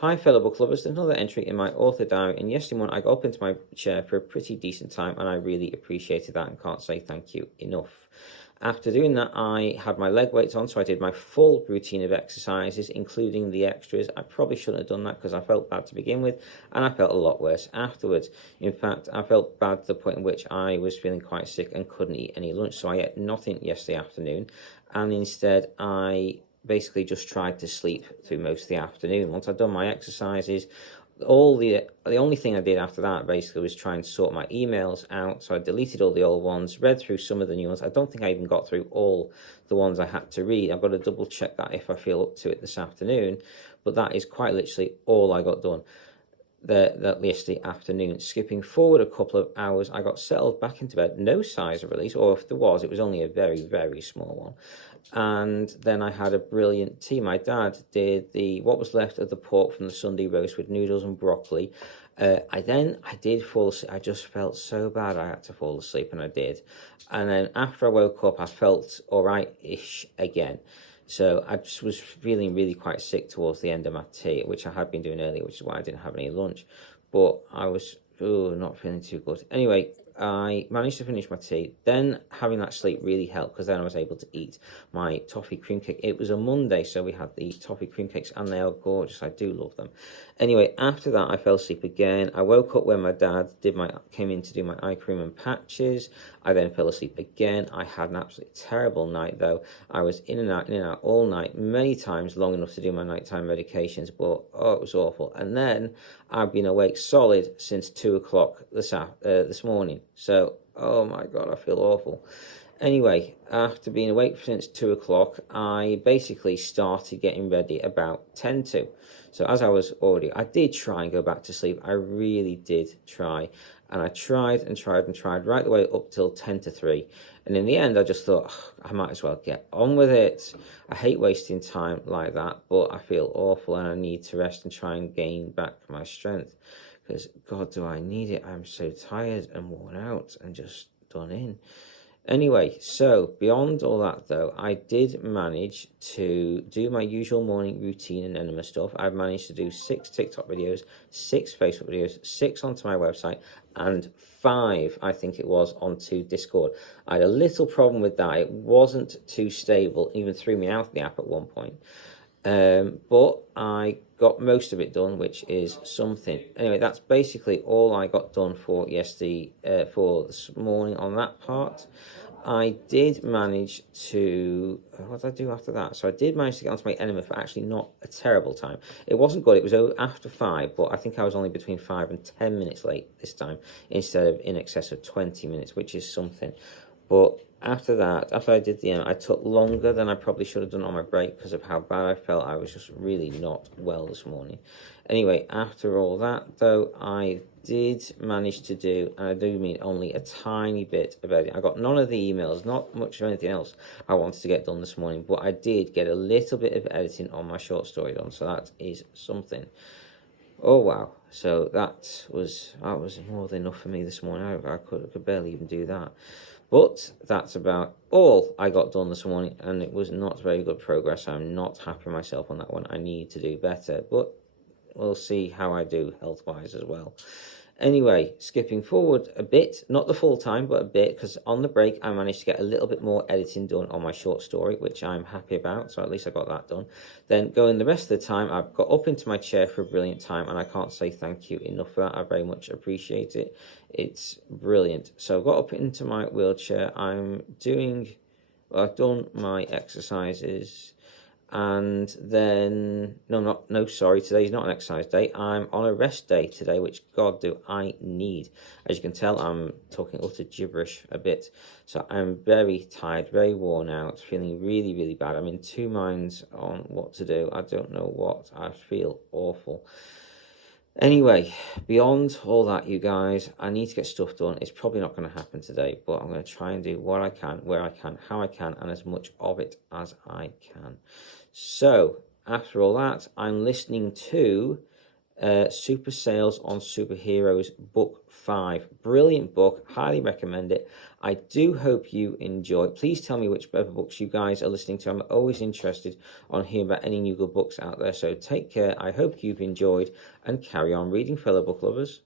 Hi, fellow book lovers. Another entry in my author diary. And yesterday morning, I got up into my chair for a pretty decent time, and I really appreciated that and can't say thank you enough. After doing that, I had my leg weights on, so I did my full routine of exercises, including the extras. I probably shouldn't have done that because I felt bad to begin with, and I felt a lot worse afterwards. In fact, I felt bad to the point in which I was feeling quite sick and couldn't eat any lunch, so I ate nothing yesterday afternoon, and instead I basically just tried to sleep through most of the afternoon. Once I'd done my exercises, the only thing I did after that basically was try and sort my emails out. So I deleted all the old ones, read through some of the new ones. I don't think I even got through all the ones I had to read. I've got to double check that if I feel up to it this afternoon, but that is quite literally all I got done that yesterday afternoon. Skipping forward a couple of hours, I got settled back into bed. No size of release, or if there was, it was only a very, very small one. And then I had a brilliant tea. My dad did what was left of the pork from the Sunday roast with noodles and broccoli. I did fall asleep. I just felt so bad I had to fall asleep, and I did. And then after I woke up, I felt all right-ish again. So I just was feeling really quite sick towards the end of my tea, which I had been doing earlier, which is why I didn't have any lunch. But I was not feeling too good. Anyway, I managed to finish my tea. Then having that sleep really helped because then I was able to eat my toffee cream cake. It was a Monday, so we had the toffee cream cakes, and they are gorgeous. I do love them. Anyway, after that, I fell asleep again. I woke up when my dad came in to do my eye cream and patches. I then fell asleep again. I had an absolutely terrible night, though. I was in and out all night, many times long enough to do my nighttime medications, but it was awful. And then I've been awake solid since 2 o'clock this morning. So, oh my God, I feel awful. Anyway, after being awake since 2 o'clock, I basically started getting ready about 10 to. So as I did try and go back to sleep. I really did try. And I tried and tried right the way up till 10 to 3. And in the end, I just thought, I might as well get on with it. I hate wasting time like that, but I feel awful and I need to rest and try and gain back my strength. Because, God, do I need it? I'm so tired and worn out and just done in. Anyway, so beyond all that, though, I did manage to do my usual morning routine and enema stuff. I've managed to do 6 TikTok videos, 6 Facebook videos, 6 onto my website, and 5, I think it was, onto Discord. I had a little problem with that. It wasn't too stable, even threw me out of the app at one point. But I got most of it done, which is something. Anyway, that's basically all I got done for yesterday, for this morning on that part. I did manage to, what did I do after that? So I did manage to get onto my enema for actually not a terrible time. It wasn't good, it was after 5, but I think I was only between 5 and 10 minutes late this time, instead of in excess of 20 minutes, which is something. But after that, after I did the end, I took longer than I probably should have done on my break because of how bad I felt. I was just really not well this morning. Anyway, after all that, though, I did manage to do, and I do mean only a tiny bit of editing. I got none of the emails, not much of anything else I wanted to get done this morning, but I did get a little bit of editing on my short story done, so that is something. Oh wow! So that was more than enough for me this morning. I could barely even do that. But that's about all I got done this morning, and it was not very good progress. I'm not happy with myself on that one. I need to do better, but we'll see how I do health-wise as well. Anyway, skipping forward a bit, not the full time, but a bit, because on the break I managed to get a little bit more editing done on my short story, which I'm happy about, so at least I got that done. Then going the rest of the time, I've got up into my chair for a brilliant time, and I can't say thank you enough for that. I very much appreciate it. It's brilliant. So I got up into my wheelchair. I've done my exercises. And then sorry, today's not an exercise day. I'm on a rest day today, which God do I need. As you can tell, I'm talking utter gibberish a bit, so I'm very tired, very worn out, feeling really, really bad. I'm in two minds on what to do. I don't know what. I feel awful. Anyway, beyond all that, you guys, I need to get stuff done. It's probably not going to happen today, but I'm going to try and do what I can, where I can, how I can, and as much of it as I can. So, after all that, I'm listening to Super Sales on Superheroes, Book 5. Brilliant book, highly recommend it. I do hope you enjoy it. Please tell me which other books you guys are listening to. I'm always interested on hearing about any new good books out there. So take care. I hope you've enjoyed and carry on reading, fellow book lovers.